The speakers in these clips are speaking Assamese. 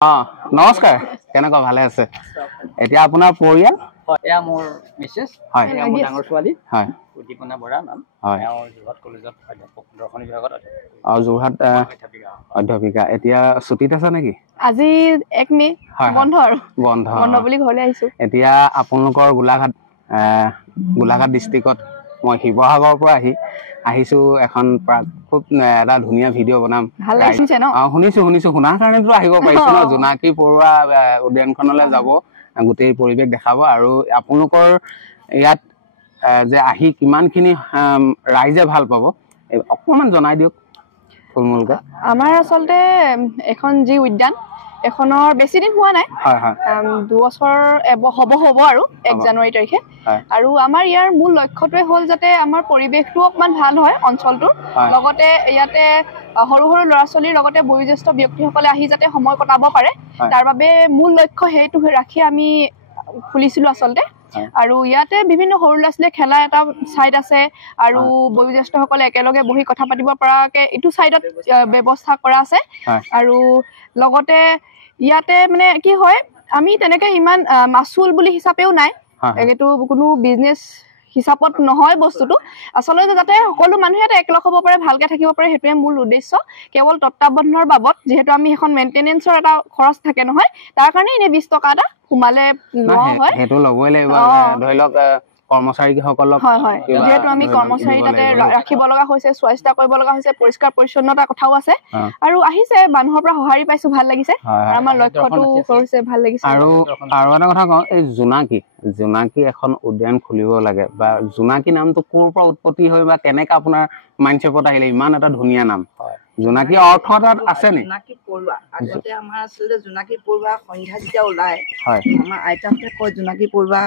নমস্কাৰ কেনেকুৱা ভালে আছে এতিয়া আপোনাৰ পৰিয়াল এয়া মোৰ মিছেছ হয় মোৰ ডাঙৰ ছোৱালী হয় উদ্দীপনা বৰা নাম হয় যোৰহাট কলেজত অধ্যাপক দৰ্শন বিভাগত যোৰহাট অধ্যাপিকা এতিয়া ছুটিত আছে নেকি আজি 1 মে বন্ধ আৰু বন্ধ বুলি ঘৰলৈ আহিছো এতিয়া আপোনালোকৰ গোলাঘাট ডিষ্ট্ৰিক্টত মই শিৱসাগৰৰ পৰা আহিছো এখন খুব এটা ধুনীয়া ভিডিঅ' বনাম ভাল লাগিছে ন শুনিছো শুনাৰ কাৰণেতো আহিব পাৰিছো ন জোনাকী পৰুৱা উদ্যানখনলৈ যাব গোটেই পৰিৱেশ দেখাব আৰু আপোনালোকৰ ইয়াত যে আহি কিমানখিনি ৰাইজে ভাল পাব অকণমান জনাই দিয়ক থুলমূলকৈ আমাৰ আচলতে এখন যি উদ্যান এখনৰ বেছি দিন হোৱা নাই 2 বছৰ হ'ব আৰু 1 জানুৱাৰী তাৰিখে আৰু আমাৰ ইয়াৰ মূল লক্ষ্যটোৱে হ'ল যাতে আমাৰ পৰিৱেশটো অকমান ভাল হয় অঞ্চলটোৰ লগতে ইয়াতে সৰু সৰু ল'ৰা ছোৱালীৰ লগতে বয়োজ্যেষ্ঠ ব্যক্তিসকলে আহি যাতে সময় কটাব পাৰে তাৰ বাবে মূল লক্ষ্য সেইটো ৰাখি আমি খুলিছিলো আচলতে আৰু ইয়াতে বিভিন্ন সৰু ল'ৰা ছোৱালীয়ে খেলা এটা সাইড আছে আৰু বয়োজ্যেষ্ঠসকলে একেলগে বহি কথা পাতিব পৰাকে ইটো সাইডত ব্যৱস্থা কৰা আছে আৰু লগতে ইয়াতে মানে কি হয় আমি তেনেকে ইমান মাসুল বুলি হিচাপেও নাই এটো কোনো বিজনেস হিচাপত নহয় বস্তুটো আসলে যাতে সকলো মানুহে একলগ হ'ব পাৰে ভালকে থাকিব পাৰে হেতুৱে মূল উদ্দেশ্য কেৱল তত্ত্বাবধানৰ বাবদ যেহেতু আমি এখন মেইনটেনেন্সৰ এটা খৰচ থাকে নহয় তাৰ কাৰণে এনে 20 টকা এটা সোমালে লোৱা হয় হেতু লবই লাগিব ধৰি লওক কৰ্মচাৰীসকলক হয় যেহেতু আমি কৰ্মচাৰী তাতে ৰাখিব লগা হৈছে স্বাস্থ্য কৰিব লগা হৈছে পৰিষ্কাৰ পৰিচ্ছন্নতা কথাও আছে আৰু আহিছে মানুহৰ পৰা সহাৰি পাইছো ভাল লাগিছে আমাৰ লক্ষ্যটো কৰিছে ভাল লাগিছে আৰু এটা কথা কওঁ এই জোনাকী এখন উদ্যান খুলিব লাগে বা জোনাকী নামটো ক'ৰ পৰা উৎপত্তি হয় বা কেনেকা আপোনাৰ মাইন্ডছেটত আহিলে ইমান এটা ধুনীয়া নাম জোনাকী অৰ্থ এটা আছে নি জোনাকী পৰুৱা আগতে আমাৰ আচলতে জোনাকী পৰুৱা সন্ধ্যা যেতিয়া ওলায় আমাৰ আইতাহঁতে কয় জোনাকী পৰুৱা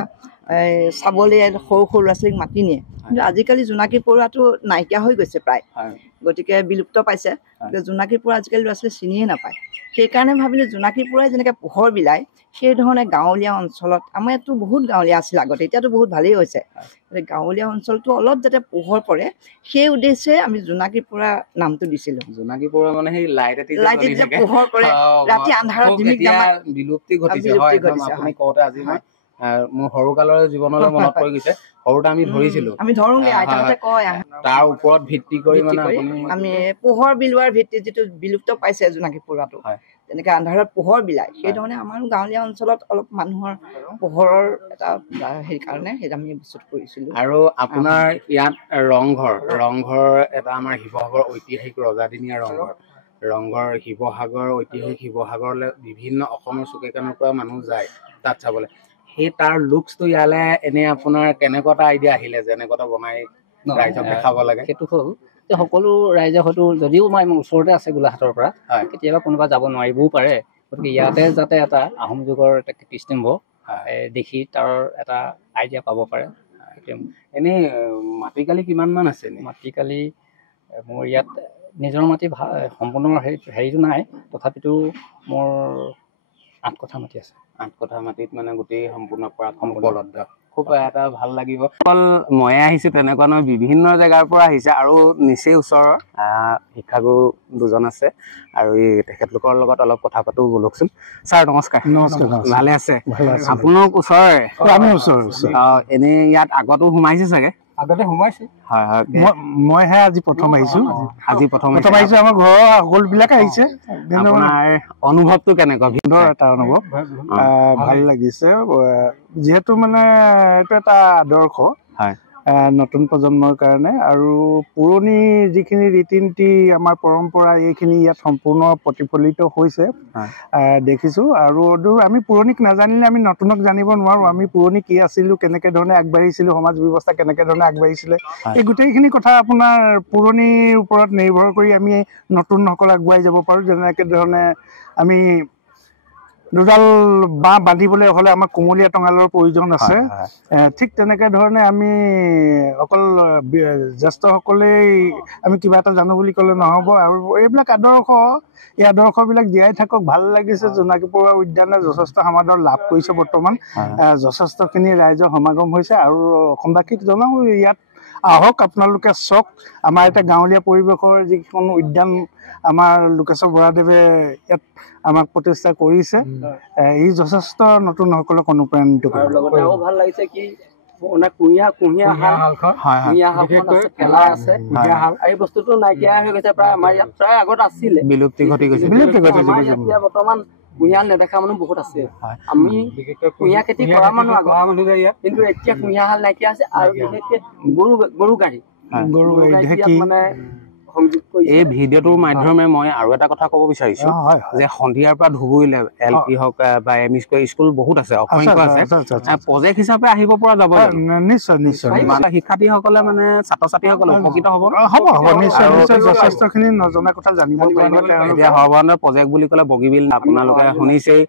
চাবলৈ সৰু সৰু ল'ৰা ছোৱালীক মাতি নিয়ে কিন্তু আজিকালি জোনাকী পৰুৱাটো নাইকিয়া হৈ গৈছে প্ৰায় গতিকে বিলুপ্ত পাইছে জোনাকী পৰুৱা আজিকালি ল'ৰা ছোৱালী চিনিয়ে নাপায় সেইকাৰণে ভাবিলোঁ জোনাকী পৰুৱাই যেনেকৈ পোহৰ বিলায় সেই ধৰণে গাঁৱলীয়া অঞ্চলত আমাৰ ইয়াতো বহুত গাঁৱলীয়া আছিল আগতে এতিয়াতো বহুত ভালেই হৈছে গাঁৱলীয়া অঞ্চলটো অলপ যাতে পোহৰ পৰে সেই উদ্দেশ্যে আমি জোনাকী পৰুৱা নামটো দিছিলোঁ জোনাকী পৰুৱা মানে সেই লাইট যে পোহৰ কৰে ৰাতি আন্ধাৰত বিলুপ্তি ঘটিছে আপুনি কওঁতে আজি মই মোৰ সৰুকালৰ জীৱনলৈ মনত পৰি গৈছে সৰুতে আমি ধৰিছিলো আমি ধৰোগে আইতাহঁতে কয় তাৰ ওপৰত ভিত্তি কৰি মানে আমি পোহৰ বিলোৱাৰ ভিত্তিত যিটো বিলুপ্ত পাইছে জোনাকী পৰুৱাটো তেনেকৈ আন্ধাৰত পোহৰ বিলায় সেইধৰণে আমাৰো গাঁৱলীয়া অঞ্চলত অলপ মানুহৰ পোহৰৰ এটা হেৰি কাৰণে সেইটো আমি বস্তুটো কৰিছিলোঁ আৰু আপোনাৰ ইয়াত ৰংঘৰ এটা আমাৰ শিৱসাগৰ ঐতিহাসিক ৰজাদিনীয়া ৰংঘৰ শিৱসাগৰ ঐতিহাসিক শিৱসাগৰলৈ বিভিন্ন অসমৰ চুকে কাণৰ পৰা মানুহ যায় তাত চাবলৈ সেই তাৰ লুকছটো ইয়ালে এনে আপোনাৰ কেনেকুৱা এটা আইডিয়া আহিলে যেনেকুৱা বনাই ৰাইজক দেখাব লাগে সেইটো হ'ল যে সকলো ৰাইজে হয়তো যদিও মই ওচৰতে আছে গোলাঘাটৰ পৰা কেতিয়াবা কোনোবা যাব নোৱাৰিবও পাৰে গতিকে ইয়াতে যাতে এটা আহোম যুগৰ এটা কীৰ্তিস্তম্ভ দেখি তাৰ এটা আইডিয়া পাব পাৰে এনেই মাটিকালি কিমানমান আছে মাটিকালি মোৰ ইয়াত নিজৰ মাটি সম্পূৰ্ণ হেৰিটো নাই তথাপিতো মোৰ 8 কঠা মাটি আছে 8 কঠা মাটিত মানে গোটেই সম্পূৰ্ণ উপলব্ধ খুব এটা ভাল লাগিব অকল ময়ে আহিছো তেনেকুৱা নহয় বিভিন্ন জেগাৰ পৰা আহিছে আৰু নিচেই ওচৰৰ শিক্ষাগুৰু দুজন আছে আৰু এই তেখেতলোকৰ লগত অলপ কথা পাতো বলকচোন ছাৰ নমস্কাৰ ভালে আছে আপোনাৰ ওচৰৰে আমি ওচৰ এনেই ইয়াত আগতো সোমাইছে চাগে আগতে সোমাইছে হয় মইহে আজি প্ৰথম আহিছো আমাৰ ঘৰৰ সকলোবিলাক আহিছে আপোনাৰ অনুভৱটো কেনেকুৱা সুন্দৰ এটা অনুভৱ ভাল লাগিছে যিহেতু মানে এইটো এটা আদৰ্শ নতুন প্ৰজন্মৰ কাৰণে আৰু পুৰণি যিখিনি ৰীতি নীতি আমাৰ পৰম্পৰা এইখিনি ইয়াত সম্পূৰ্ণ প্ৰতিফলিত হৈছে দেখিছোঁ আৰু আমি পুৰণিক নাজানিলে আমি নতুনক জানিব নোৱাৰোঁ আমি পুৰণি কি আছিলোঁ কেনেকৈ ধৰণে আগবাঢ়িছিলোঁ সমাজ ব্যৱস্থা কেনেকৈ ধৰণে আগবাঢ়িছিলে এই গোটেইখিনি কথা আপোনাৰ পুৰণিৰ ওপৰত নিৰ্ভৰ কৰি আমি নতুনসকল আগুৱাই যাব পাৰোঁ যেনেকৈ ধৰণে আমি দুডাল বাঁহ বান্ধিবলৈ হ'লে আমাক কুমলীয়া টঙালৰ প্ৰয়োজন আছে ঠিক তেনেকৈ ধৰণে আমি অকল জ্যেষ্ঠসকলেই আমি কিবা এটা জানো বুলি ক'লে নহ'ব আৰু এইবিলাক এই আদৰ্শবিলাক জীয়াই থাকক ভাল লাগিছে জোনাকী পৰুৱা উদ্যানে যথেষ্ট সমাদৰ লাভ কৰিছে বৰ্তমান যথেষ্টখিনি ৰাইজৰ সমাগম হৈছে আৰু অসমবাসীক জনাওঁ ইয়াত আহক আপোনালোকে চাওক আমাৰ এটা গাঁৱলীয়া পৰিৱেশৰ যিখন উদ্যান আমাৰ লোকেশ্বৰ বৰাদেৱে ইয়াত আমাক প্ৰতিষ্ঠা কৰিছে ই যথেষ্ট নতুনসকলক অনুপ্ৰাণিত কৰে লগতে আৰু ভাল লাগিছে কি কুঁহিয়া এই বস্তুটো নাইকিয়া হৈ গৈছে প্ৰায় আমাৰ ইয়াত প্ৰায় আগত আছিলে বিলুপ্তি ঘটি গৈছে বৰ্তমান কুঁহিয়াৰ নেদেখা মানুহ বহুত আছে আমি কুঁহিয়াৰ খেতি কৰা মানুহ কিন্তু এতিয়া কুঁহিয়াৰ হাল নাইকিয়া আছে আৰু বিশেষকে গৰু গাড়ী মানে এই ভিডিঅ'টোৰ মাধ্যমে মই আৰু এটা কথা ক'ব বিচাৰিছো যে সন্ধিয়াৰ পৰা ধুবুৰীলে LP হওক বা ME স্কুল বহুত আছে অসংখ্য আছে প্ৰজেক্ট হিচাপে আহিব পৰা যাব নিশ্চয় নিশ্চয় শিক্ষাৰ্থীসকলে মানে ছাত্ৰ ছাত্ৰীসকলে উপকৃত হ'ব নিশ্চয় যথেষ্টখিনি নজনা কথা জানিব পাৰিব এতিয়া সৰ্বসাধাৰণ প্ৰজেক্ট বুলি ক'লে বগীবিল আপোনালোকে শুনিছেই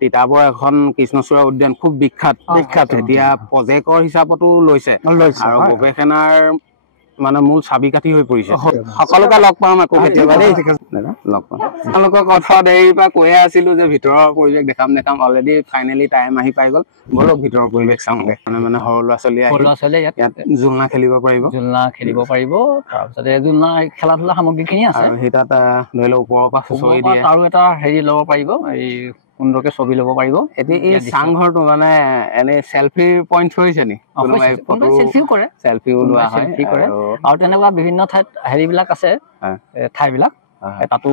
তিতাবৰ এখন কৃষ্ণচূড়া উদ্যান খুব বিখ্যাত এতিয়া প্ৰজেক্টৰ হিচাপতো লৈছে আৰু গৱেষণাৰ মানে মূল চাবি কাঠি হৈ পৰিছে সকলোকে লগ পাম আকৌ কেতিয়াবা দেই লগ পাম আপোনালোকৰ কথা দেৰিৰ পৰা কৈয়ে আছিলো যে ভিতৰৰ পৰিৱেশ দেখাম অলৰেডি ফাইনেলি টাইম আহি পাই গ'ল বলক ভিতৰৰ পৰিৱেশ চাওঁগে মানে সৰু ল'ৰা ছোৱালীয়ে ইয়াত জোলনা খেলিব পাৰিব তাৰপিছতে জোলনা খেলা ধূলা সামগ্ৰীখিনি আছে আৰু সেই তাত ধৰি লওক ওপৰৰ পৰা চুচৰি দিয়ে আৰু এটা হেৰি ল'ব পাৰিব এই সুন্দৰকে ছবি ল'ব পাৰিব এতিয়া এই চাংঘৰটো মানে এনে সেলফি পইণ্ট হৈছে নি সেলফিও লোৱা হয় আৰু তেনেকুৱা বিভিন্ন ঠাইত হেৰিবিলাক আছে ঠাইবিলাক তাতো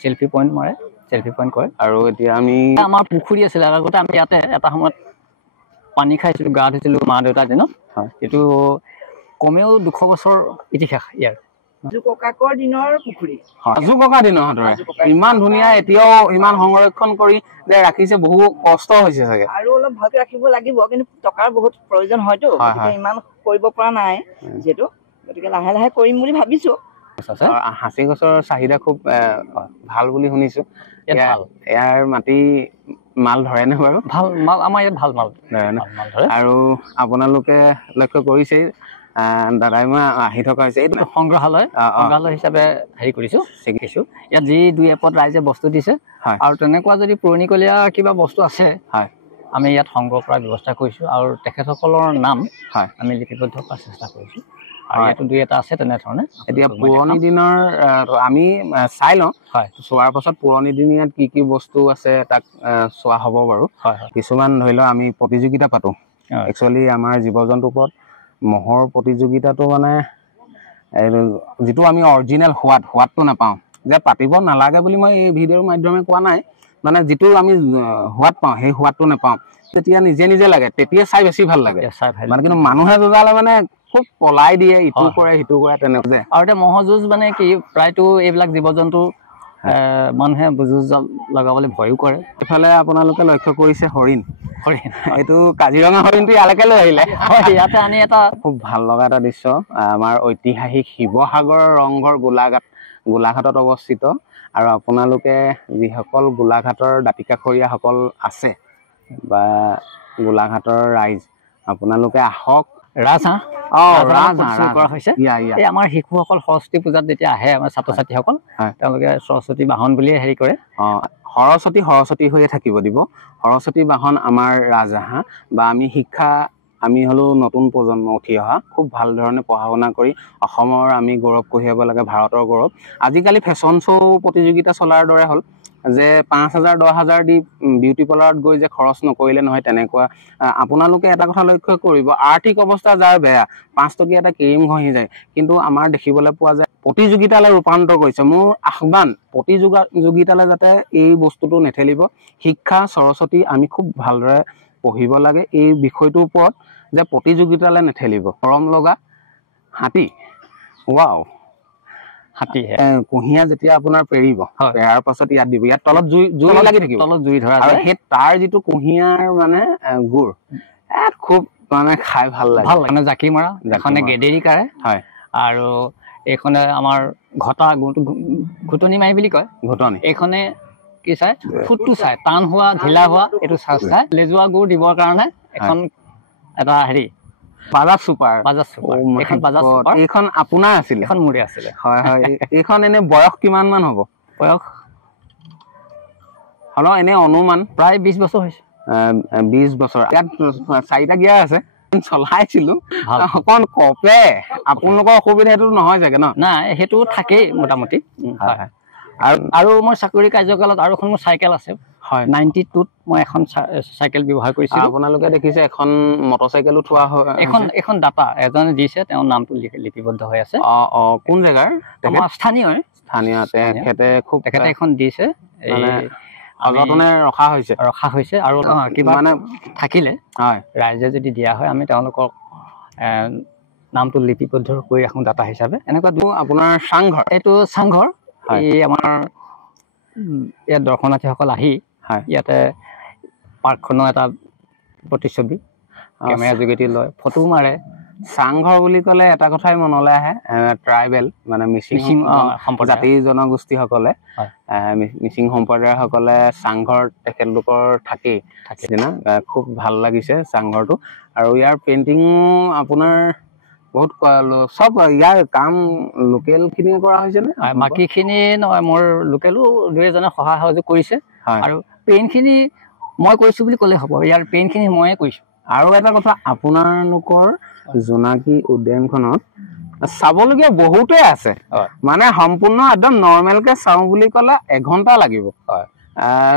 সেলফি পইণ্ট কৰে আৰু এতিয়া আমি আমাৰ পুখুৰী আছিলে আগতে আমি ইয়াতে এটা সময়ত পানী খাইছিলো গা ধুইছিলো মা দেউতাৰ দিনত এইটো কমেও 200 বছৰ ইতিহাস ইয়াৰ ককাৰ দিনৰ পুখুৰী আজু ককা দিনৰ হাতৰে ইমান ধুনীয়া এতিয়াও ইমান সংৰক্ষণ কৰি যে ৰাখিছে বহু কষ্ট হৈছে চাগে আৰু অলপ ভালকে ৰাখিব লাগিব কিন্তু টকাৰ বহুত প্ৰয়োজন হয়তো ইমান কৰিব পৰা নাই যেটো গতিকে লাহে লাহে কৰিম বুলি ভাবিছো হাঁচি গছৰ চাহিদা খুব ভাল বুলি শুনিছো ইয়াৰ মাটি মাল ধৰে নে বাৰু ভাল মাল আমাৰ ইয়াত ভাল মাল ধৰে আৰু আপোনালোকে লক্ষ্য কৰিছেই দাদাই মই আহি থকা হৈছে এইটো সংগ্ৰহালয় হিচাপে হেৰি কৰিছো ইয়াত যি দুই এপত ৰাইজে বস্তু দিছে আৰু তেনেকুৱা যদি পুৰণিকলীয়া কিবা বস্তু আছে আমি ইয়াত সংগ্ৰহ কৰাৰ ব্যৱস্থা কৰিছো আৰু তেখেতসকলৰ নাম আমি লিপিবদ্ধ কৰাৰ চেষ্টা কৰিছো আৰু ইয়াতো দুই এটা আছে তেনেধৰণে এতিয়া পুৰণি দিনৰ আমি চাই লওঁ চোৱাৰ পাছত পুৰণি দিনীয়াত কি বস্তু আছে তাক চোৱা হ'ব বাৰু কিছুমান ধৰি লওক আমি প্ৰতিযোগিতা পাতো একচুৱেলি আমাৰ জীৱ জন্তুৰ ওপৰত মহৰ প্ৰতিযোগিতাটো মানে যিটো আমি অৰিজিনেল সোৱাদটো নাপাওঁ যে পাতিব নালাগে বুলি মই এই ভিডিঅ'ৰ মাধ্যমে কোৱা নাই মানে যিটো আমি সোৱাদ পাওঁ সেই সোৱাদটো নাপাওঁ তেতিয়া নিজে লাগে তেতিয়া চাই বেছি ভাল লাগে মানে কিন্তু মানুহে যুঁজালে মানে খুব পলাই দিয়ে ইটো কৰে সিটো কৰে তেনেকুৱা আৰু এতিয়া মহৰ যুঁজ মানে কি প্ৰায়তো এইবিলাক জীৱ জন্তু মানুহে যুঁজ লগাবলৈ ভয়ো কৰে এইফালে আপোনালোকে লক্ষ্য কৰিছে হৰিণ এইটো কাজিৰঙা হৰিণটো ইয়ালৈকে লৈ আহিলে ইয়াতে আনি এটা খুব ভাল লগা এটা দৃশ্য আমাৰ ঐতিহাসিক শিৱসাগৰৰ ৰংঘৰ গোলাঘাটত অৱস্থিত আৰু আপোনালোকে যিসকল গোলাঘাটৰ দাঁতিকাষৰীয়াসকল আছে বা গোলাঘাটৰ ৰাইজ আপোনালোকে আহক ৰাজহাঁহ কৰা হৈছে এই আমাৰ শিশুসকল সৰস্বতী পূজাত যেতিয়া আহে আমাৰ ছাত্ৰ ছাত্ৰীসকল তেওঁলোকে সৰস্বতী বাহন বুলিয়ে হেৰি কৰে সৰস্বতী হৈয়ে থাকিব দিব সৰস্বতী বাহন আমাৰ ৰাজহাঁহ বা আমি হ'লেও নতুন প্ৰজন্ম উঠি অহা খুব ভাল ধৰণে পঢ়া শুনা কৰি অসমৰ আমি গৌৰৱ কঢ়িয়াব লাগে ভাৰতৰ গৌৰৱ আজিকালি ফেশ্বন শ্ব' প্ৰতিযোগিতা চলাৰ দৰে হ'ল যে 5,000 10,000 দি বিউটি পাৰ্লাৰত গৈ যে খৰচ নকৰিলে নহয় তেনেকুৱা আপোনালোকে এটা কথা লক্ষ্য কৰিব আৰ্থিক অৱস্থা যাৰ বেয়া 5 টকীয়া এটা ক্ৰীম ঘঁহি যায় কিন্তু আমাৰ দেখিবলৈ পোৱা যায় প্ৰতিযোগিতালৈ ৰূপান্তৰ কৰিছে মোৰ আহ্বান প্ৰতিযোগিতালৈ যাতে এই বস্তুটো নেঠেলিব শিক্ষা সৰস্বতী আমি খুব ভালদৰে পঢ়িব লাগে এই বিষয়টোৰ ওপৰত যে প্ৰতিযোগিতালৈ নেঠেলিব মৰম লগা হাতী কুঁহিয়া যেতিয়া আপোনাৰ পেৰিব পেৰাৰ পাছত ইয়াত দিব ইয়াত তলত জুই লাগি থাকিব তলত জুই ধৰা আৰু সেই তাৰ যিটো কুঁহিয়াৰ মানে গুড় ইয়াত খুব মানে খাই ভাল লাগে জাকি মৰা এখনে গেদেৰি কাৰে আৰু এইখনে আমাৰ ঘুটনি মাৰি বুলি কয় এইখনে কি চাই ফুটটো চাই টান হোৱা ঢিলা হোৱা এইটো চাই লেজুৱা গুড় দিবৰ কাৰণে এখন এটা হেৰি বাজাজ চুপাৰ এইখন আপোনাৰ আছিলে এখন মোৰে আছিলে এইখন এনে বয়স কিমান মান হ'ব বয়স এনে অনুমান প্ৰায় 20 বছৰ হৈছে 20 বছৰ ইয়াত 4টা গিয়াৰ আছে চলাইছিলো অকণ কপে আপোনালোকৰ অসুবিধা সেইটো নহয় চাগে ন নাই সেইটো থাকেই মোটামুটি আৰু মই চাকৰি কাৰ্যকালত আৰু এখন মোৰ চাইকেল আছে 92ত মই এখন চাইকেল ব্যৱহাৰ কৰিছিলো আপোনালোকে দেখিছে এখন মটৰচাইকেলো থোৱা হয় এখন দাতা এজনে দিছে তেওঁৰ নামটো লিপিবদ্ধ হৈ আছে কোন জেগাৰ আমাৰ স্থানীয় তেখেতে খুব তেখেতে এখন দিছে সযতনে ৰখা হৈছে আৰু কিবা মানে থাকিলে ৰাইজে যদি দিয়া হয় আমি তেওঁলোকক নামটো লিপিবদ্ধ কৰি এখন দাতা হিচাপে এনেকুৱা আপোনাৰ চাংঘৰ এইটো চাংঘৰ এই আমাৰ ইয়াত দৰ্শনাৰ্থীসকল আহি ইয়াতে পাৰ্কখনৰ এটা প্ৰতিচ্ছবি কেমেৰা যোগেদি লয় ফটো মাৰে চাংঘৰ বুলি ক'লে এটা কথাই মনলৈ আহে ট্ৰাইবেল মানে মিচিং জাতি জনগোষ্ঠীসকলে মিচিং সম্প্ৰদায়সকলে চাংঘৰ তেখেতলোকৰ থাকেই না খুব ভাল লাগিছে চাংঘৰটো আৰু ইয়াৰ পেইণ্টিঙো আপোনাৰ বহুত চব ইয়াৰ কাম লোকেলখিনিয়ে কৰা হৈছে নে বাকীখিনি নহয় মোৰ লোকেলো দুই এজনে সহায় সহযোগ কৰিছে আৰু পেইণ্টখিনি মই কৰিছোঁ বুলি ক'লে হ'ব ইয়াৰ পেইণ্টখিনি ময়ে কৰিছোঁ আৰু এটা কথা আপোনালোকৰ জোনাকী উদ্যানখনত চাবলগীয়া বহুতেই আছে মানে সম্পূৰ্ণ একদম নৰ্মেলকে চাওঁ বুলি ক'লে এঘণ্টা লাগিব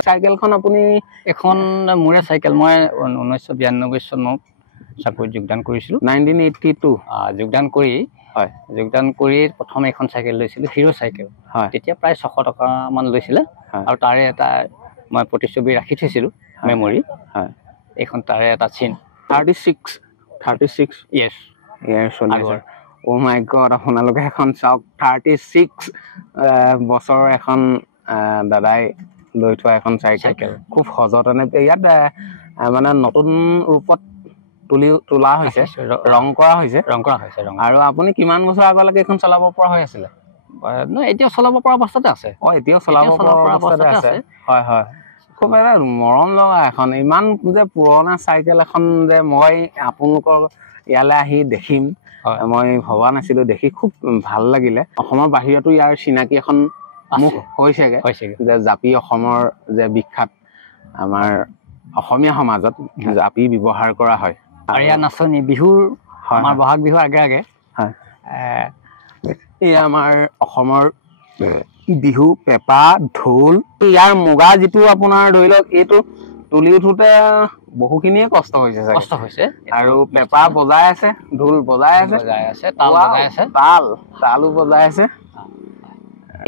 চাইকেলখন আপুনি এখন মোৰে চাইকেল মই 1992 চনত চাকৰিত যোগদান কৰিছিলোঁ 1982 যোগদান কৰি প্ৰথম এখন চাইকেল লৈছিলোঁ হিৰো চাইকেল তেতিয়া প্ৰায় 600 টকামান লৈছিলে আৰু তাৰে এটা মই প্ৰতিচ্ছবি ৰাখি থৈছিলোঁ মেমৰি এইখন তাৰে এটা চিন 36 years চলিছে অ' মাই গড আপোনালোকে এখন চাওক 36 বছৰ এখন দাদাই লৈ থোৱা এখন চাইকেল খুব সযতনে ইয়াত মানে নতুন ৰূপত তোলা হৈছে ৰং কৰা হৈছে আৰু আপুনি কিমান বছৰ আগলৈকে এখন চলাব পৰা হৈ আছিলে এতিয়াও চলাব পৰা অৱস্থাতে আছে এতিয়াও চলাব পৰা অৱস্থাতে আছে হয় খুব এটা মৰম লগা এখন ইমান যে পুৰণা চাইকেল এখন যে মই আপোনালোকৰ ইয়ালৈ আহি দেখিম মই ভবা নাছিলো দেখি খুব ভাল লাগিলে অসমৰ বাহিৰতো ইয়াৰ চিনাকি এখন মুখ হৈছেগে যে জাপি অসমৰ যে বিখ্যাত আমাৰ অসমীয়া সমাজত জাপি ব্যৱহাৰ কৰা হয় আৰু ইয়াৰ নাচনি বিহুৰ আমাৰ বহাগ বিহুৰ আগে এই আমাৰ অসমৰ বিহু পেঁপা ঢোল ইয়াৰ মুগা যিটো আপোনাৰ ধৰি লওক এইটো তুলি উঠোতে বহুখিনিয়ে কষ্ট হৈছে আৰু পেঁপা বজাই আছে ঢোল বজাই আছে তালো বজাই আছে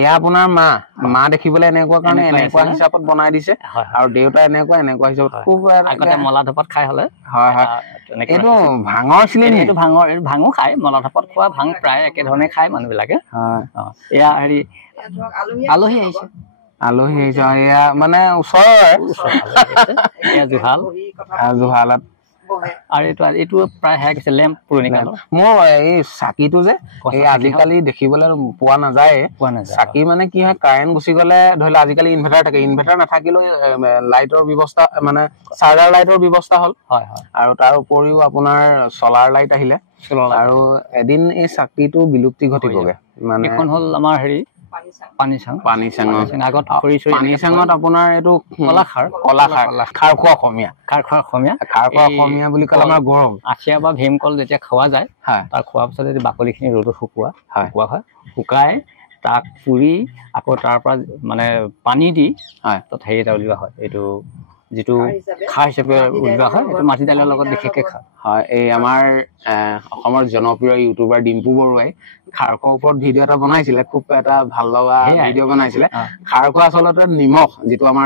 এয়া আপোনাৰ মা দেখিবলৈ এনেকুৱা কাৰণে এনেকুৱা হিচাপত বনাই দিছে আৰু দেউতা এনেকুৱা হিচাপত খুব আগতে মলা ধপাত খাই হলে এইটো ভাঙৰ চিলি এইটো ভাঙো খায় মলা ধপাত খোৱা ভাং প্ৰায় একেধৰণে খায় মানুহবিলাকে এয়া হেৰি আলহী আহিছে এয়া মানে ওচৰৰে জোহালত আৰু এইটো প্ৰায় শেষ হৈছে লেম্প পুৰণি কালৰ মোৰ এই চাকিটো যে এই আজিকালি দেখিবলৈ পোৱা নাযায় চাকি মানে কি হয় কাৰেণ্ট গুচি গ'লে ধৰি লওক আজিকালি ইনভাৰ্টাৰ থাকে ইনভাৰ্টাৰ নাথাকিলেও লাইটৰ ব্যৱস্থা মানে চাৰ্জাৰ লাইটৰ ব্যৱস্থা হ'ল আৰু তাৰ উপৰিও আপোনাৰ চলাৰ লাইট আহিলে আৰু এদিন এই চাকিটো বিলুপ্তি ঘটিবগে মানে এখন হ'ল আমাৰ হেৰি পানীচাঙত আপোনাৰ এইটো খাৰ খোৱা অসমীয়া বুলি ক'লে আমাৰ গৌৰৱ আঠিয়া বা ভীমকল যেতিয়া খোৱা যায় তাৰ খোৱাৰ পিছত যদি বাকলিখিনি ৰ'দত শুকোৱা হয় শুকাই তাক পুৰি আকৌ তাৰ পৰা মানে পানী দি তাত হেৰি এটা উলিওৱা হয় এইটো যিটো খাৰ হিচাপে উলিওৱা হয় এইটো মাটি দাইলৰ লগত বিশেষকৈ খায় হয় এই আমাৰ অসমৰ জনপ্ৰিয় ইউটিউবাৰ ডিম্পু বৰুৱাই খাৰ খোৱাৰ ওপৰত ভিডিঅ' এটা বনাইছিলে খুব এটা ভাল লগা ভিডিঅ' বনাইছিলে খাৰ খোৱা আচলতে নিমখ যিটো আমাৰ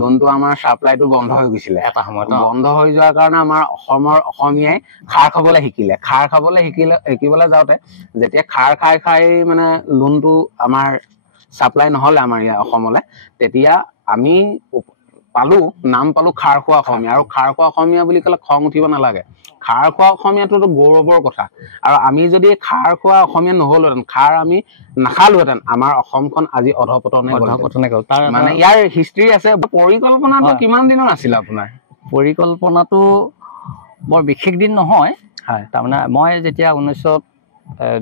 লোনটো আমাৰ চাপ্লাইটো বন্ধ হৈ গৈছিলে এটা সময়ত বন্ধ হৈ যোৱাৰ কাৰণে আমাৰ অসমীয়াই খাৰ খাবলৈ শিকিবলৈ যাওঁতে যেতিয়া খাৰ খাই মানে লোনটো আমাৰ চাপ্লাই নহ'লে আমাৰ ইয়াৰ অসমলৈ তেতিয়া আমি নাম পালো খাৰ খোৱা অসমীয়া আৰু খাৰ খোৱা অসমীয়া বুলি ক'লে খং উঠিব নালাগে খাৰ খোৱা অসমীয়াটোতো গৌৰৱৰ কথা আৰু আমি যদি খাৰ খোৱা অসমীয়া নহ'লোহেঁতেন খাৰ আমি নাখালোহেঁতেন আমাৰ অসমখন আজি অধপতনে মানে ইয়াৰ হিষ্ট্ৰী আছে পৰিকল্পনাটো কিমান দিনৰ আছিলে আপোনাৰ পৰিকল্পনাটো বৰ বিশেষ দিন নহয় তাৰমানে মই যেতিয়া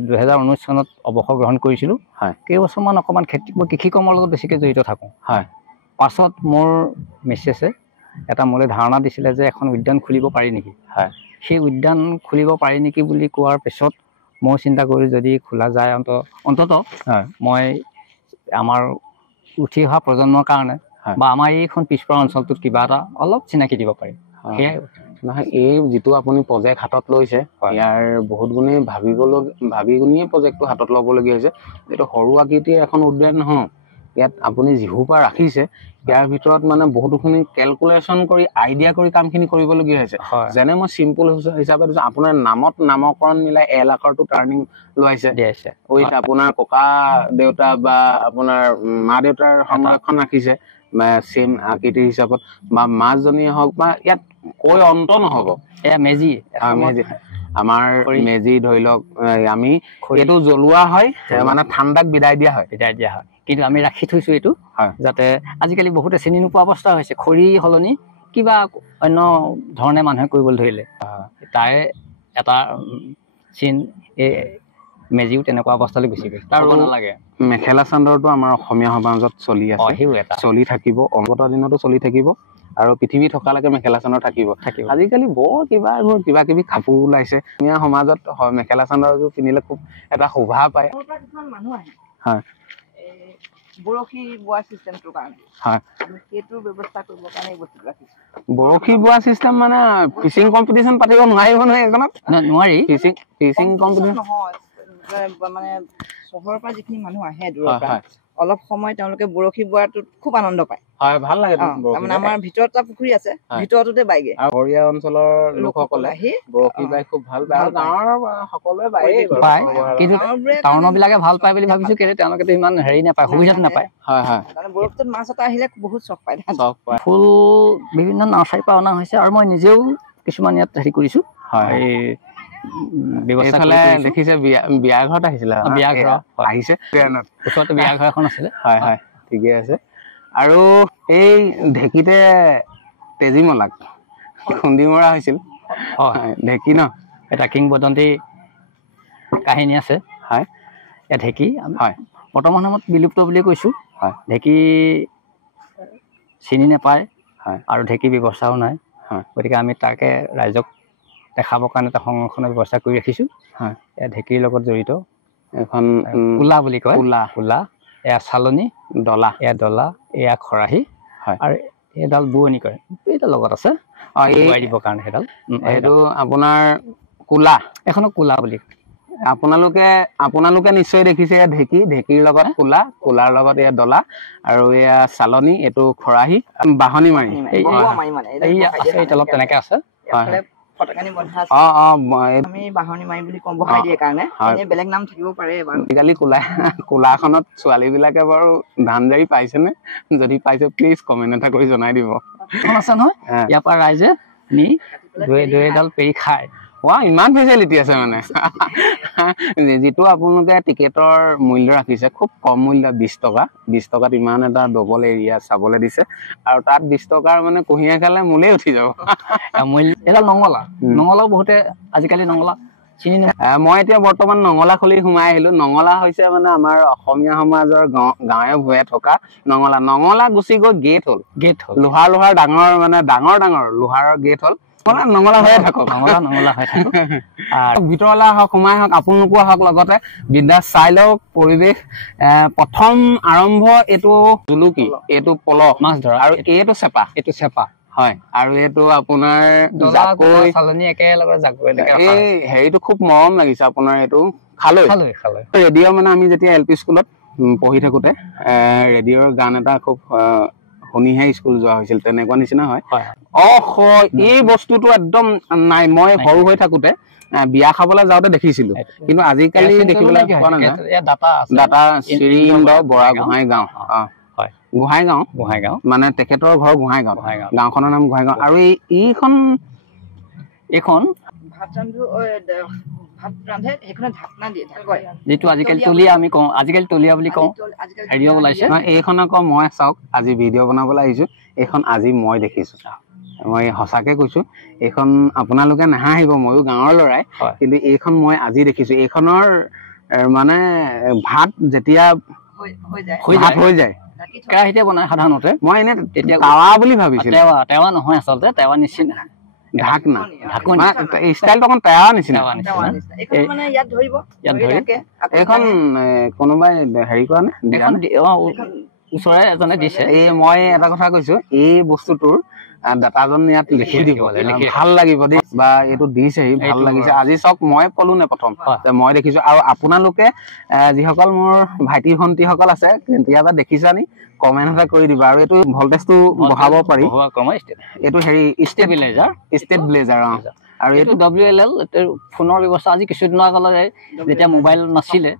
2019 চনত অৱসৰ গ্ৰহণ কৰিছিলোঁ কেইবছৰমান অকণমান কৃষি কৰ্মৰ লগত বেছিকৈ জড়িত থাকোঁ পাছত মোৰ মিছেছে এটা মোলৈ ধাৰণা দিছিলে যে এখন উদ্যান খুলিব পাৰি নেকি সেই উদ্যান খুলিব পাৰি নেকি বুলি কোৱাৰ পিছত মই চিন্তা কৰি যদি খোলা যায় অন্তত মই আমাৰ উঠি অহা প্ৰজন্মৰ কাৰণে বা আমাৰ এইখন পিছপৰা অঞ্চলটোত কিবা এটা অলপ চিনাকি দিব পাৰিম সেয়াই নহয় এই যিটো আপুনি প্ৰজেক্ট হাতত লৈছে ইয়াৰ বহুত গুণে ভাবি গুণিয়ে প্ৰজেক্টটো হাতত ল'বলগীয়া হৈছে এইটো সৰু আকৃতিৰ এখন উদ্যান নহয় ইয়াত আপুনি যিহোপা ৰাখিছে ইয়াৰ ভিতৰত মানে বহুতখিনি কেলকুলেশ্যন কৰি আইডিয়া কৰি কামখিনি কৰিবলগীয়া হৈছে যেনে মই চিম্পল হিচাপে দিছোঁ আপোনাৰ নামকৰণ মিলাই এল আখৰটো টাৰ্ণিং লোৱাইছে উইথ আপোনাৰ ককা দেউতা বা আপোনাৰ মা দেউতাৰ সংৰক্ষণ ৰাখিছে চেম আকৃতিৰ হিচাপত বা মাছজনীয়ে হওক বা ইয়াত কৈ অন্ত নহ'ব এয়া মেজি আমাৰ মেজি ধৰি লওক আমি এইটো জ্বলোৱা হয় মানে ঠাণ্ডাক বিদায় দিয়া হয় কিন্তু আমি ৰাখি থৈছো এইটো যাতে আজিকালি বহুতে চিনি নোপোৱা অৱস্থা হৈছে খৰি সলনি কিবা অন্য ধৰণে মানুহে কৰিবলৈ ধৰিলে তাৰে এটা চিন মেজিও তেনেকুৱা অৱস্থালৈ গুচি গৈছে তাৰ নালাগে মেখেলা চাদৰটো আমাৰ অসমীয়া সমাজত চলি আছে চলি থাকিব অমৃত দিনতো চলি থাকিব আৰু পৃথিৱী থকালৈকে মেখেলা চাদৰ থাকিব আজিকালি বৰ কিবা কিবি কাপোৰ ওলাইছে অসমীয়া সমাজত মেখেলা চাদৰযোৰ পিন্ধিলে খুব এটা শোভা পায় হয় বৰশী বোৱা চিষ্টেমটোৰ কাৰণে সেইটো ব্যৱস্থা কৰিবৰ কাৰণে এই বস্তুটো ৰাখিছোঁ বৰশী বোৱা চিষ্টেম মানে ফিচিং কম্পিটিশ্যন পাতিব নোৱাৰিব নহয় এইখনত নোৱাৰি ফিচিং কম্পিটিশ্যন নহয় মানে চহৰৰ পৰা যিখিনি মানুহ আহে দূৰৰ পৰা অলপ সময় তেওঁলোকে বৰশী বোৱাটোত খুব আনন্দ পায় ভাল লাগে মানে আমাৰ ভিতৰত এটা পুখুৰী আছে ভিতৰটোতে বাইগে বৰীয়া অঞ্চলৰ লোকসকলে আহি বৰশী বাই খুব ভাল পায় আৰু গাঁৱৰ সকলোৱে পায় কিন্তু টাউনৰ বিলাকে ভাল পায় বুলি ভাবিছো কেলে তেওঁলোকেতো ইমান হেৰি নাপায় সুবিধাটো নাপায় বৰশীটোত মাছ এটা আহিলে বহুত চখ পায় ফুল বিভিন্ন নাৰ্চাৰীৰ পৰা অনা হৈছে আৰু মই নিজেও কিছুমান ইয়াত হেৰি কৰিছো দেখিছে বিয়া ঘৰত আহিছিলে আহিছে ওচৰতে বিয়া ঘৰ এখন আছিলে হয় ঠিকে আছে আৰু এই ঢেঁকীতে তেজীমলাক খুন্দি মৰা হৈছিল ঢেঁকী ন এটা কিংবদন্তি কাহিনী আছে হয় ইয়াত ঢেঁকী বৰ্তমান সময়ত বিলুপ্ত বুলি কৈছো ঢেঁকী চিনি নাপায় আৰু ঢেঁকী ব্যৱস্থাও নাই গতিকে আমি তাকে ৰাইজক দেখাবৰ কাৰণে এটা সংৰক্ষণৰ ব্যৱস্থা কৰি ৰাখিছোঁ এয়া ঢেঁকীৰ লগত জড়িত এখন কোলা বুলি কয় কোলা এয়া চালনী এয়া ডলা এয়া খৰাহী আৰু এইডাল বোৱনী কৰে এইডাল লগত আছে দিবৰ কাৰণে সেইডাল এইটো আপোনাৰ কোলা এখনক কোলা বুলি আপোনালোকে নিশ্চয় দেখিছে এয়া ঢেঁকীৰ লগত কোলাৰ লগত এয়া ডলা আৰু এয়া চালনী এইটো খৰাহী বাহনী মাৰি এই তলত তেনেকে আছে ফটকানি বন্ধা আমি বাহনী মাৰি বুলি কওঁ বহাই দিয়ে কাৰণে বেলেগ নাম থাকিব পাৰে বাৰু আজিকালি কোলাখনত ছোৱালী বিলাকে বাৰু ধান জাৰি পাইছেনে যদি পাইছে প্লিজ কমেণ্ট এটা কৰি জনাই দিব আছে নহয় ইয়াৰ পৰা ৰাইজে নি দুৱেডাল পেৰি খায় ইমান ফেচিলিটি আছে মানে যিটো আপোনালোকে টিকেটৰ মূল্য ৰাখিছে খুব কম মূল্য 20 টকাত ইমান এটা ডবল এৰিয়া চাবলৈ দিছে আৰু তাত 20 টকাৰ মানে কুঁহিয়াৰ খালে মূলেই উঠি যাব এডাল নঙলাও বহুতে আজিকালি নঙলা চিনি নাপায় মই এতিয়া বৰ্তমান নঙলা খুলি সোমাই আহিলো নঙলা হৈছে মানে আমাৰ অসমীয়া সমাজৰ গাঁৱে ভূঞে থকা নঙলা গুচি গৈ গেট হ'ল লোহাৰ ডাঙৰ লোহাৰৰ গেট হ'ল নঙলা হৈয়ে থাকক ভিতৰলৈ আহক সোমাই আহক আপোনালোকো আহক লগতে বিদ্যা চাই লওক পৰিৱেশ প্ৰথম আৰম্ভ এইটো জুলুকি এইটো পলহ মাছ ধৰা আৰু এইটো চেপা হয় আৰু এইটো আপোনাৰ এই হেৰিটো খুব মৰম লাগিছে আপোনাৰ এইটো খালৈ ৰেডিঅ' মানে আমি যেতিয়া LP স্কুলত পঢ়ি থাকোতে ৰেডিঅ'ৰ গান এটা খুব শুনিহে স্কুল যোৱা হৈছিল তেনেকুৱা নিচিনা হয় এই বস্তুটো একদম নাই মই সৰু হৈ থাকোতে বিয়া খাবলৈ যাওঁতে দেখিছিলো কিন্তু আজিকালি দেখিবলৈ পোৱা নাযায় দাতা শ্ৰীন্দ বৰা গোহাঁইগাঁও মানে তেখেতৰ ঘৰ গোহাঁইগাঁও গাঁওখনৰ নাম গোহাঁইগাঁও আৰু এইখন যিটো আজিকালি তলিয়া আমি কওঁ আজিকালি তলিয়া বুলি কওঁ হেৰিও ওলাইছে এইখন আকৌ মই চাওক আজি ভিডিঅ' বনাবলৈ আহিছো এইখন আজি মই দেখিছো মই সঁচাকে কৈছো এইখন আপোনালোকে নাহাঁহিব ময়ো গাঁৱৰ ল'ৰাই কিন্তু এইখন মই আজি দেখিছো এইখনৰ মানে ভাত যেতিয়া হৈ যায় কেৰাহীতে বনাই সাধাৰণতে মই এনে তেতিয়া তাৱা বুলি ভাবিছিলো তেৱা নহয় আচলতে তেৱা নিচিনা ঢাকনা ঢাকনি ষ্টাইলটো অকণ তেৰা নিচিনা মানে ইয়াত ধৰিব এইখন কোনোবাই হেৰি কৰা নে ওচৰে এজনে দিছে এই মই এটা কথা কৈছো এই বস্তুটোৰ দাতাজন ইয়াত লিখি দিব ভাল লাগিব দেই বা এইটো দিছেহি ভাল লাগিছে আজি চক মই কলো নে প্ৰথম মই দেখিছো আৰু আপোনালোকে যিসকল মোৰ ভাইটি ভণ্টিসকল আছে কেতিয়াবা দেখিছা নি কমেন্ট এটা কৰি দিবা আৰু এইটো ভল্টেজটো বঢ়াব পাৰি এইটো হেৰি ষ্টেট ব্লেজাৰ আৰু এইটো WLL ফোনৰ ব্যৱস্থা আজি কিছুদিনৰ আগলৈ যেতিয়া মোবাইল নাছিলে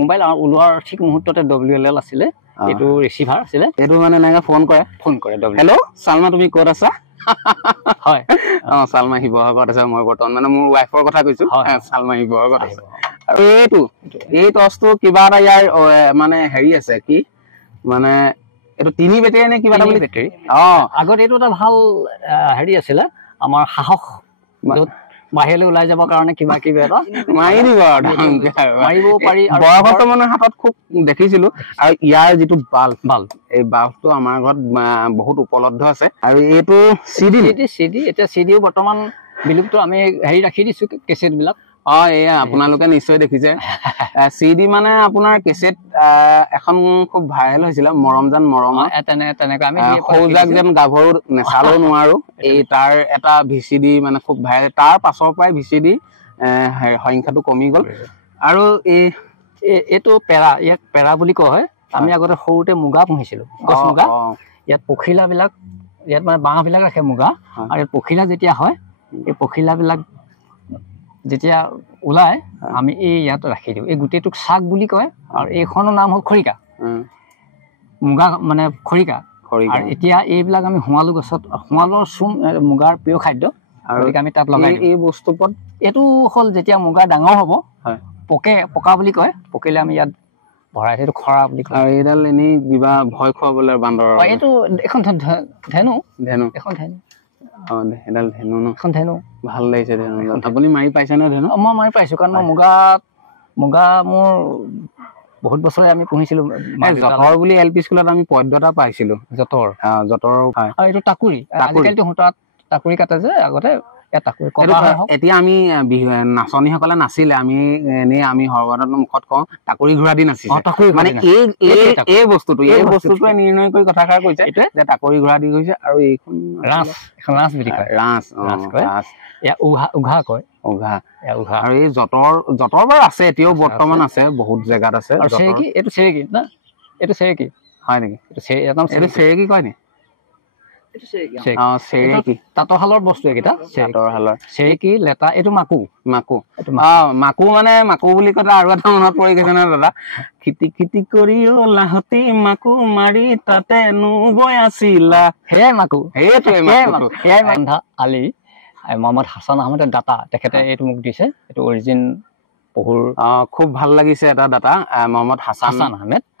মোবাইল ওলোৱাৰ ঠিক মুহূৰ্ততে WLL আছিলে এইটো ৰিচিভাৰ আছিলে এইটো মানে এনেকে ফোন কৰে হেল্ল' চালমা তুমি ক'ত আছা হয় চালমা শিৱসাগৰত আছে মই বৰ্তমান মানে মোৰ ৱাইফৰ কথা কৈছো চালমা শিৱসাগৰত আছে আৰু এই টৰ্চটো কিবা এটা ইয়াৰ মানে হেৰি আছে কি মানে এইটো 3 বেটাৰী নে কিবা এটা বুলি বেটাৰী আগত এইটো এটা ভাল হেৰি আছিলে আমাৰ সাহস বাহিৰলৈ ওলাই যাবৰ কাৰণে কিবা কিবি এটা মাৰি দিব মাৰিব পাৰি বয়সস্থ মানুহৰ হাতত খুব দেখিছিলো আৰু ইয়াৰ যিটো বাল্ব এই বাল্বটো আমাৰ ঘৰত বহুত উপলব্ধ আছে আৰু এইটো CD এতিয়া CDও বৰ্তমান বিলুপ্ত আমি হেৰি ৰাখি দিছো কেছেট বিলাক এয়া আপোনালোকে নিশ্চয় দেখিছে CD মানে আপোনাৰ কেছেট এখন খুব ভাইৰেল হৈছিলে মৰম জান মৰম তেনেকৈ আমি সৌজাক যেন গাভৰু নেচালেও নোৱাৰো এই তাৰ এটা VCD মানে খুব ভাইৰেল তাৰ পাছৰ পৰাই VCD সংখ্যাটো কমি গ'ল আৰু এইটো ইয়াক পেৰা বুলি কোৱা হয় আমি আগতে সৰুতে মুগা পুহিছিলো গছ মুগা ইয়াত পখিলা বিলাক ইয়াত মানে বাঁহ বিলাক ৰাখে মুগা আৰু ইয়াত পখিলা যেতিয়া হয় এই পখিলা বিলাক যেতিয়া ওলাই আমি ইয়াত ৰাখি দিওঁ এই গোটেইটোক চাক বুলি কয় আৰু এইখনৰ নাম হ'ল খৰিকা মুগা মানে খৰিকা আৰু এতিয়া এইবিলাক আমি সোণালু গছত সোণালৰ চূণ মুগাৰ প্ৰিয় খাদ্য আৰু আমি তাত লগাই এই বস্তু ওপৰত এইটো হ'ল যেতিয়া মুগা ডাঙৰ হ'ব পকা বুলি কয় পকিলে আমি ইয়াত ভৰাই সেইটো খৰা বুলি কয় আৰু এইডাল এনেই কিবা ভয় খুৱাবলৈ বান্দৰ এইটো এখন ধেনু এখন ধেনু এডাল ধেনু ন এখন ধেনু ভাল লাগিছে ধেনু আপুনি মাৰি পাইছে নে ধেনু মই মাৰি পাইছো কাৰণ মই মুগা মোৰ বহুত বছৰে আমি পুহিছিলো জতৰ বুলি LP স্কুলত আমি পদ্যতা পাইছিলো জতৰ আৰু এইটো টাকুৰি আজিকালিতো সূতাত টাকুৰি কাটে যে আগতে এতিয়া আমি নাচনীসকলে নাছিলে আমি এনেই আমি সৰ্বসাধাৰণ মুখত কওঁ টাকুৰি ঘোঁৰা দি নাচিছে মানে এই বস্তুটোৱে নিৰ্ণয় কৰি কথাষাৰ কৈছে যে টাকুৰি ঘোঁৰা দি গৈছে আৰু এইখন ৰাঁচ বুলি কয় ৰাঁচ উঘা কয় উঘা আৰু এই জতৰ বাৰু আছে এতিয়াও বৰ্তমান আছে বহুত জেগাত আছে এইটো চেৰেকি না এইটো চেৰেকি হয় নেকি এইটো চেৰেকি কয় নি তাঁতৰশালৰ বস্তু এইকেইটা চেৰেকি লেটা এইটো মাকু মানে মাকু বুলি কলে আৰু এটা মনত পৰি গৈছে নহয় দাদা খিটি খিটি কৰি লাহতি মাকু মাৰি তাতে নুবৈ আছিলা সেয়াই মাকু সেইটোৱে আলি মোহাম্মদ হাছান আহমেদ দাতা তেখেতে এইটো মোক দিছে এইটো অৰিজিন পহুৰ খুব ভাল লাগিছে এটা দাতা মোহাম্মদ হাছান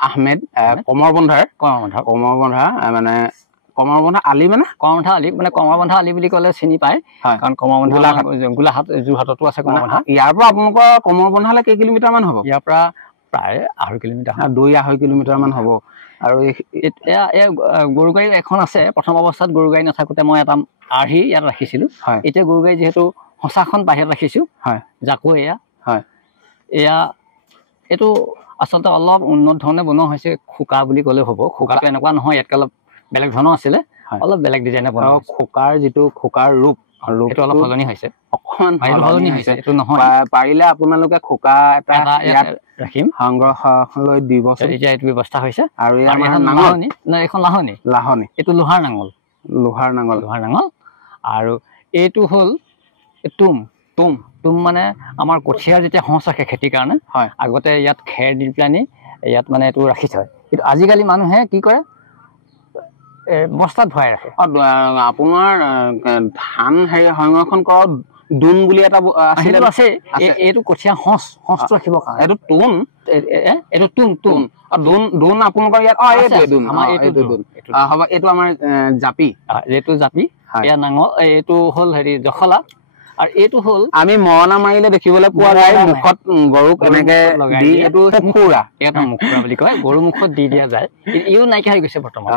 আহমেদ কমৰবন্ধাৰ মানে কমৰবন্ধা আলি মানে কমৰবন্ধা আলি বুলি ক'লে চিনি পায় কাৰণ কমৰবন্ধা গোলাঘাট যোৰহাটতো আছে কমৰবন্ধা ইয়াৰ পৰা আপোনালোকৰ কমৰবন্ধালৈ কেই কিলোমিটাৰ মান হ'ব ইয়াৰ পৰা প্ৰায় 2.5 কিলোমিটাৰ 2-2.5 কিলোমিটাৰ মান হ'ব আৰু এই গৰু গাড়ী এখন আছে প্ৰথম অৱস্থাত গৰু গাড়ী নাথাকোতে মই এটা আৰ্হি ইয়াত ৰাখিছিলো এতিয়া গৰু গাড়ী যিহেতু সঁচাখন বাহিৰত ৰাখিছো জাকো এয়া এইটো আচলতে অলপ উন্নত ধৰণে বনোৱা হৈছে খোকা বুলি ক'লে হ'ব খোকাটো এনেকুৱা নহয় ইয়াতকৈ অলপ বেলেগ ধৰণৰ আছিলে অলপ বেলেগ ডিজাইনে বনোৱা খোকাৰ ৰূপ এইটো অলপ সলনি হৈছে অকণমান সলনি হৈছে এইটো নহয় পাৰিলে আপোনালোকে খোকা এটা ইয়াত ৰাখিম সংগ্ৰহলৈ দিব এতিয়া এইটো ব্যৱস্থা হৈছে আৰু এইখন লাহনি এইটো লোহাৰ নাঙল আৰু এইটো হ'ল তুম মানে আমাৰ কঠীয়াৰ যেতিয়া সঁচ ৰাখে খেতিৰ কাৰণে আগতে ইয়াত খেৰ দি পেলানি ইয়াত মানে এইটো ৰাখি থয় কিন্তু আজিকালি মানুহে কি কৰে বস্তাত ভৰাই ৰাখে আপোনাৰ ধান সংৰক্ষণ কৰা ডোন বুলি এটা আছে এইটো কঠীয়া সঁচটো ৰাখিবৰ কাৰণে এইটো তুম ডোন আপোনালোকৰ ইয়াত এইটো আমাৰ জাপি এয়া নাঙল এইটো হ'ল হেৰি জখলা আৰু এইটো হ'ল আমি মৰণা মাৰিলে দেখিবলৈ পোৱা যায় মুখত গৰুক এনেকে দি এইটো মুখুৰা এটা মুখুৰা বুলি কয় গৰু মুখত দি দিয়া যায় ইও নাইকিয়া হৈ গৈছে বৰ্তমান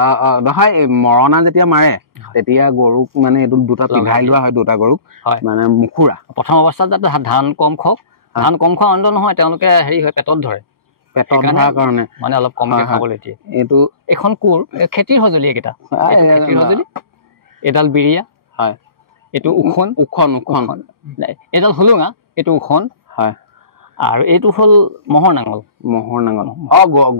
নহয় মৰণা যেতিয়া মাৰে তেতিয়া গৰুক মানে এইটো দুটা পিন্ধাই লোৱা হয় দুটা গৰুক মানে মুখুৰা প্ৰথম অৱস্থাত যাতে ধান কম খাওক ধান কম খোৱা অন্ত নহয় তেওঁলোকে হেৰি হয় পেটত ধৰে পেটত ধৰাৰ কাৰণে মানে অলপ কমকে খাবলৈ দিয়ে এইটো এখন কোৰ খেতিৰ সঁজুলি এইকেইটা খেতিৰ সঁজুলি এডাল বিৰিয়া হয় এইটো উখন উখন উখন এডাল হুলুঙা এইটো উখন হয় আৰু এইটো হ'ল মহৰ নাঙল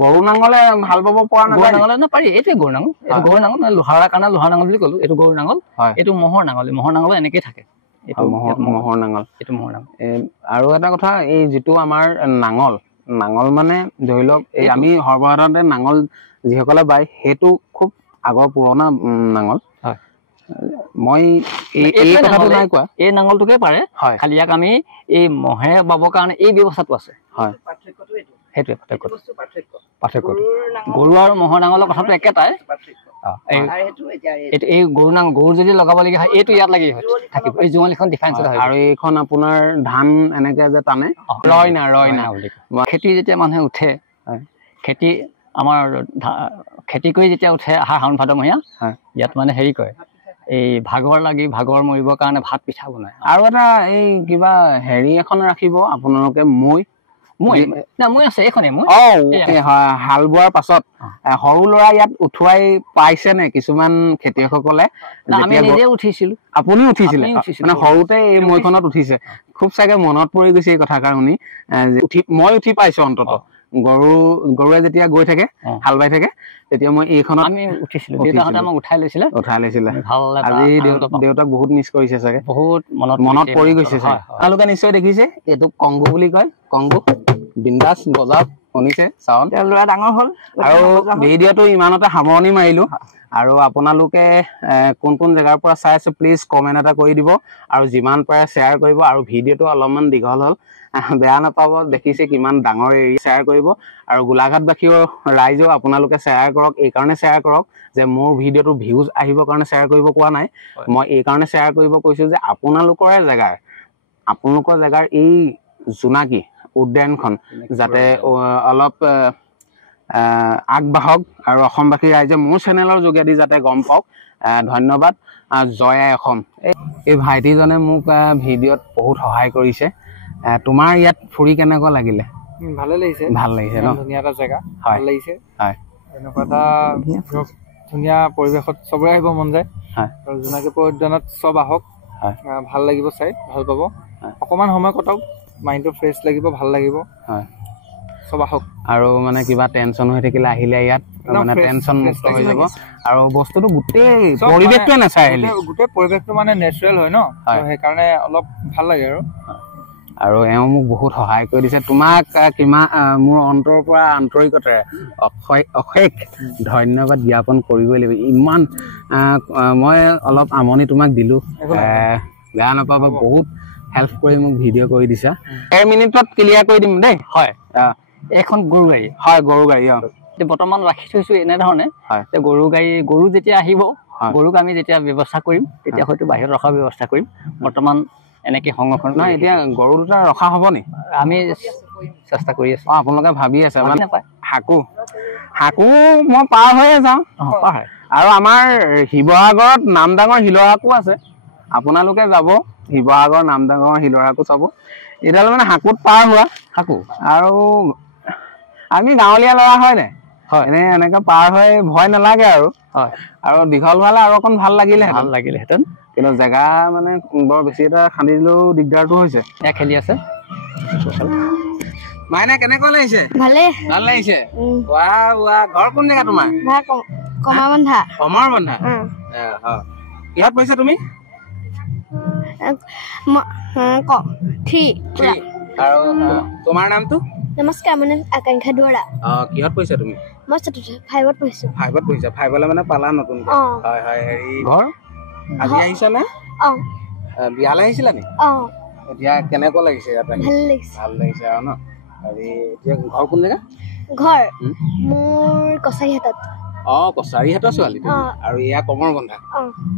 গৰু নাঙলে হাল বাব পৰা নাযায় নাঙলে নাপাৰি এইটোৱে গৰু নাঙল এইটো গৰু নাঙল লোহাৰ কাৰণে লোহাৰ নাঙল বুলি ক'লো এইটো গৰু নাঙল এইটো মহৰ নাঙল এনেকেই থাকে এইটো মহৰ নাঙল এইটো মহৰ নাঙল আৰু এটা কথা এই যিটো আমাৰ নাঙল মানে ধৰি লওক এই আমি সৰ্বসাধাৰণতে নাঙল যিসকলে বাই সেইটো খুব আগৰ পুৰণা নাঙল মই এই কথাটো নাই কোৱা এই নাঙলটোকে পাৰে খালি ইয়াক আমি এই মহে বাবৰ কাৰণে এই ব্যৱস্থাটো আছে সেইটোৱে পাৰ্থক্য গৰু আৰু মহৰ নাঙলৰ কথাটো একেটাই এই গৰু নাঙল গৰু যদি লগাব লগীয়া হয় এইটো ইয়াত লাগি থাকিব এই জোঙালীখন ডিফাৰেঞ্চ হয় আৰু এইখন আপোনাৰ ধান এনেকে যে টানে ৰয়না বুলি খেতি যেতিয়া মানুহে উঠে খেতি আমাৰ খেতি কৰি যেতিয়া উঠে আহাৰ শাওণ ভাদমহীয়া ইয়াত মানে হেৰি কৰে এই ভাগৰ মৰিবৰ কাৰণে ভাত পিঠা বনায় আৰু এটা এই কিবা হেৰি এখন ৰাখিব আপোনালোকে মই আছে এইখনে হাল বোৱাৰ পাছত সৰু ল'ৰা ইয়াত উঠুৱাই পাইছে নে কিছুমান খেতিয়কসকলে আমি নিজে উঠিছিলো আপুনি উঠিছিলে মানে সৰুতে এই মৈখনত উঠিছে খুব চাগে মনত পৰি গৈছে এই কথাষাৰ শুনি মই উঠি পাইছো অন্তত গৰুৱে যেতিয়া গৈ থাকে হাল বাই থাকে তেতিয়া মই এইখনত আমি উঠিছিলো দেউতাহঁতে আমাক উঠাই লৈছিলে আজি দেউতাক বহুত মিছ কৰিছে চাগে বহুত মনত পৰি গৈছে চাগে আপোনালোকে নিশ্চয় দেখিছে এইটো কংগু বুলি কয় কংগু বিন্দাছ বজাওক শুনিছে চাউণ্ড ল'ৰা ডাঙৰ হ'ল আৰু ভিডিঅ'টো ইমানতে সামৰণি মাৰিলো আৰু আপোনালোকে কোন কোন জেগাৰ পৰা চাই আছে প্লিজ কমেণ্ট এটা কৰি দিব আৰু যিমান পাৰে শ্বেয়াৰ কৰিব আৰু ভিডিঅ'টো অলপমান দীঘল হ'ল বেয়া নাপাব দেখিছে কিমান ডাঙৰ এৰিয়া শ্বেয়াৰ কৰিব আৰু গোলাঘাটবাসী ৰাইজেও আপোনালোকে শ্বেয়াৰ কৰক এই কাৰণে শ্বেয়াৰ কৰক যে মোৰ ভিডিঅ'টো ভিউজ আহিবৰ কাৰণে শ্বেয়াৰ কৰিব কোৱা নাই মই এই কাৰণে শ্বেয়াৰ কৰিব কৈছো যে আপোনালোকৰ জেগাৰ এই জোনাকী উদ্যানখন যাতে অলপ আগবাঢ়ক আৰু অসমবাসী ৰাইজে মোৰ চেনেলৰ যোগেদি যাতে গম পাওক ধন্যবাদ জয়া এখন এই ভাইটিজনে মোক ভিডিঅ'ত বহুত সহায় কৰিছে তোমাৰ ইয়াত ফুৰি কেনেকুৱা লাগিলে ভালে লাগিছে ন ধুনীয়া এটা জেগা ভাল লাগিছে এনেকুৱা এটা ধুনীয়া পৰিৱেশত চবৰে আহিব মন যায় আৰু জোনাকী উদ্যানত চব আহক ভাল লাগিব চাই ভাল পাব অকণমান সময় কটাওক মাইণ্ডটো ফ্ৰেছ লাগিব ভাল লাগিব চব আহক আৰু মানে কিবা টেনচন হৈ থাকিলে আহিলে ইয়াত মানে টেনচন মুক্ত হৈ যাব আৰু বস্তুটো গোটেই পৰিৱেশটোৱে নাচায় গোটেই পৰিৱেশটো মানে নেচাৰেল হয় ন সেইকাৰণে অলপ ভাল লাগে আৰু এওঁ মোক বহুত সহায় কৰি দিছে তোমাক কিমান মোৰ অন্তৰৰ পৰা আন্তৰিকতাৰে অশেষ ধন্যবাদ জ্ঞাপন কৰিবই লাগিব ইমান মই অলপ আমনি তোমাক দিলো বেয়া নাপাবা বহুত হেল্প কৰি মোক ভিডিঅ' কৰি দিছা 1 মিনিটত ক্লিয়াৰ কৰি দিম দেই হয় এখন গৰু গাড়ী বৰ্তমান ৰাখি থৈছো এনেধৰণে যে গৰু যেতিয়া আহিব গৰুক আমি যেতিয়া ব্যৱস্থা কৰিম তেতিয়া হয়তো বাহিৰত ৰখাৰ ব্যৱস্থা কৰিম বৰ্তমান এনেকে সংৰক্ষণ নাই এতিয়া গৰু দুটা ৰখা হ'ব নি আমি চেষ্টা কৰি আছো আপোনালোকে ভাবি আছে মানে হাকু মই পাৰ হৈয়ে যাওঁ আৰু আমাৰ শিৱসাগৰত নাম ডাঙৰ শিলহাকো আছে আপোনালোকে যাব শিৱসাগৰ নাম ডাঙৰ শিলহাকো চাব এডাল মানে হাকুত পাৰ হোৱা হাকু আৰু আমি গাঁৱলীয়া ল'ৰা হয় নে এনেকে পাৰ হৈ ভয় নালাগে আৰু দীঘল হোৱালে আৰু অকণ ভাল লাগিলেহেঁতেন কিন্তু জেগা মানে বৰ বেছি এটা খান্দি দিলেও দিগদাৰটো হৈছে খেলি আছে মাইনা কেনেকুৱা লাগিছে ভাল লাগিছে ঘৰ কোন জেগা তোমাৰ কমাৰবন্ধা কিহত পঢ়িছা তুমি আৰু তোমাৰ নামটো নমস্কাৰ মোৰ নাম আকাংক্ষা দুৱৰা কিহত পঢ়িছা তুমি মই 5ত পঢ়িছো 5ত পঢ়িছা 5 মানে পালা নতুন হয় হেৰি ঘৰ আজি আহিছা নে বিয়ালৈ আহিছিলা নি এতিয়া কেনেকুৱা লাগিছে ইয়াত ভাল লাগিছে আৰু ন হেৰি এতিয়া ঘৰ কোন জেগা ঘৰ মোৰ কছাৰীহাটত কছাৰীহাটৰ ছোৱালী আৰু এয়া কমৰবন্ধা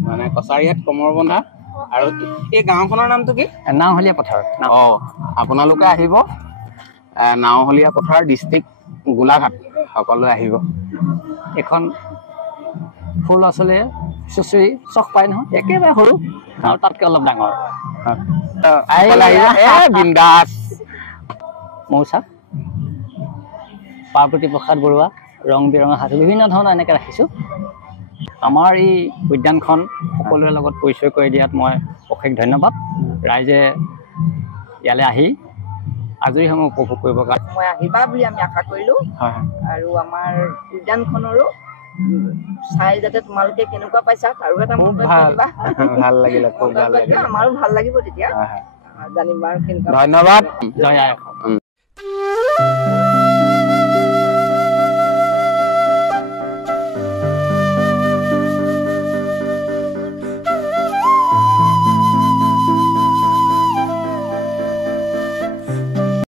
মানে কছাৰীহাট কমৰবন্ধা আৰু এই গাঁওখনৰ নামটো কি? নাওহলীয়া পথাৰ। আপোনালোকে আহিব নাওহলীয়া পথাৰ, ডিষ্ট্ৰিক্ট গোলাঘাট, সকলোৱে আহিব। এখন সৰু ল'ৰা ছোৱালীয়ে চুচৰি চখ পায় নহয়, একেবাৰে সৰু আৰু তাতকৈ অলপ ডাঙৰ। বিন্দাছ। মৌচাক, পাৰ্বতী প্ৰসাদ বৰুৱা, ৰং বিৰঙৰ সাধু, বিভিন্ন ধৰণৰ এনেকৈ ৰাখিছোঁ। আমাৰ এই উদ্যানখন সকলোৰে লগত পৰিচয় কৰি দিয়াত মই অশেষ ধন্যবাদ। ৰাইজে ইয়ালৈ আহি আজৰি সময় উপভোগ কৰিবৰ কাৰণে মই আহিবা বুলি আমি আশা কৰিলোঁ। আৰু আমাৰ উদ্যানখনৰো চাই যাতে তোমালোকে কেনেকুৱা পাইছা তাৰো এটা ভাল লাগিলে, খুব ভাল লাগিলে। আমাৰো ভাল লাগিব তেতিয়া জানিম আৰু কেনেকুৱা। ধন্যবাদ। জয় আই অসম।